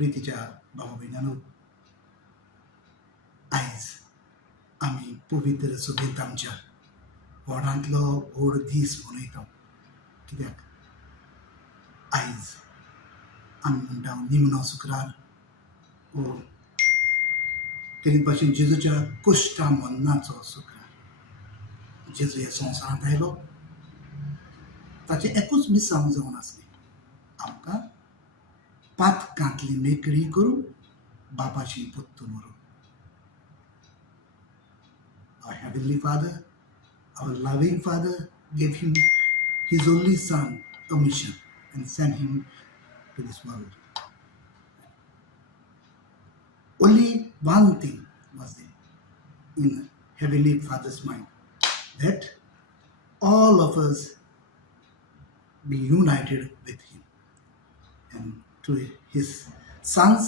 प्रितीच्या भावा भयणानो, आयज आमी पवित्र सुबेत आमच्या व्हडांतलो व्हड दीस मनयता. कित्याक आयज आमी म्हणटा निमणो शुक्रार, वो तेच भाशेन जेजूच्या कश्टा मरणाचो शुक्रार. जेजू ह्या संवसारांत आयलो, ताचें एकूच मिसांग जावन आसलें, आमकां पातकांतली मेकळी करून बापाची पोत्तून व्हरून. Our Heavenly Father, our loving Father, gave him his only Son a mission and sent him to this world. Only one thing was there in Heavenly Father's mind, that all of us be united with him. And through his Son's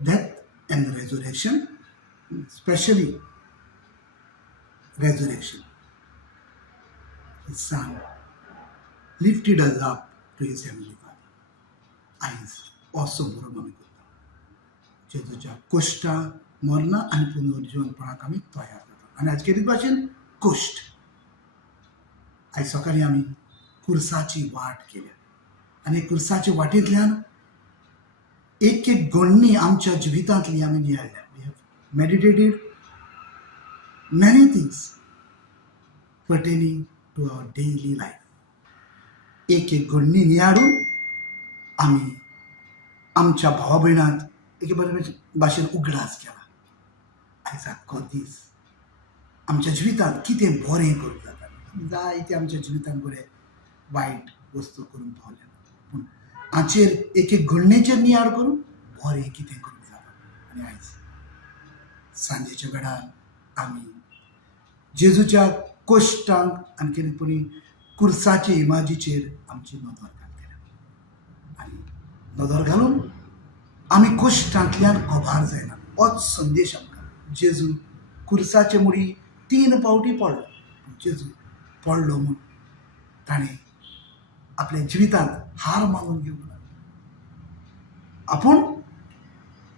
death and resurrection, especially resurrection, his Son lifted us up to his Heavenly Father. आयज असो बरोवन आमी करता. जेजूच्या कश्टा मरणा आनी पुनर्जीवनपणाक आमी तयार जाता. आनी आज कितें भाशेन कश्ट. आयज सकाळीं आमी कुर्साची वाट केल्या, आनी कुर्साच्या वाटेंतल्यान एक एक घडणी आमच्या जिवितांतली आमी नियाळल्या. We have meditated many things pertaining to our daily life. एक एक घडणी नियाळून आमी आमच्या भावा भयणांक एके बरे भाशेन उगडास केला. आयज आख्खो दीस आमच्या जिवितांत कितें बरें करूंक जाता. जायते आमच्या जिवितांत बरे वायट वस्तू करून पावल्या, पूण हाचेर एक एक घडणेचेर नियाळ करून बरें कितें करूंक जाता. आनी आयज सांजेच्या वेळार आमी जेजूच्या कश्टांक आनी कितेंपणी कुर्साचे इमाजीचेर आमची नदर घातल्या. आनी नदर घालून आमी कश्टांतल्यान गोबार जायना. होच संदेश आमकां. जेजू कुर्साचे मुडी 3 फावटी पडलो, जेजू पडलो म्हूण ताणें आपल्या जिवितांत हार मानून घेवंक ना. आपूण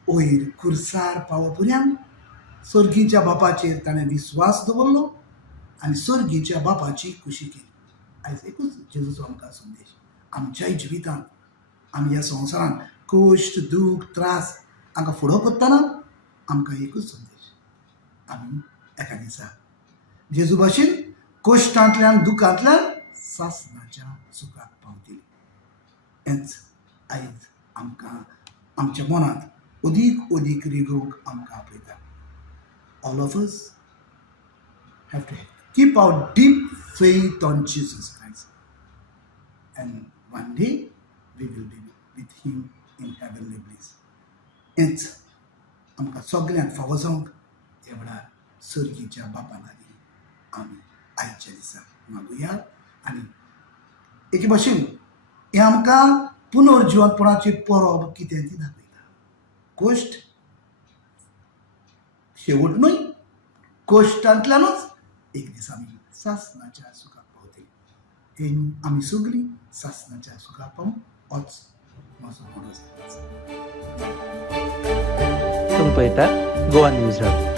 वयर कुर्सार पावपर्यंत सर्गीच्या बापाचेर ताणें विस्वास दवरलो आनी सर्गीच्या बापाची खुशी केली. आयज एकूच जेजूचो आमकां संदेश. आमच्याय जिवितांत आमी ह्या संवसारांत कश्ट दूख त्रास हांकां फुडो करतना आमकां एकूच संदेश. आमी एका दिसा जेजू भाशेन कश्टांतल्यान दुखांतल्यान सासणाच्या सुखाक पावतली. हेंच आयज आमकां आमच्या मनांत अदीक अदीक रिगोवंक आमकां आपयता. All of us have to keep our deep faith on Jesus Christ, and one day we will be with him in heavenly bliss. हेंच आमकां सगळ्यांक फावो जावंक ह्या वेळार सर्गीच्या बापा लागीं आमी आयच्या दिसा मागुया. आनी एके भाशेन हें आमकां पुनर्जीवनपणाची परब कितें ती दाखयता. कश्ट शेवट न्हय, कश्टांतल्यानूच एक दीस आमी सासणाच्या सुखाक पावतली. हें आमी सगळीं सासणाच्या सुखाक पावूं होच म्हजो मोडो संदेश. तुम्ही पळयता गोवा न्यूज हब.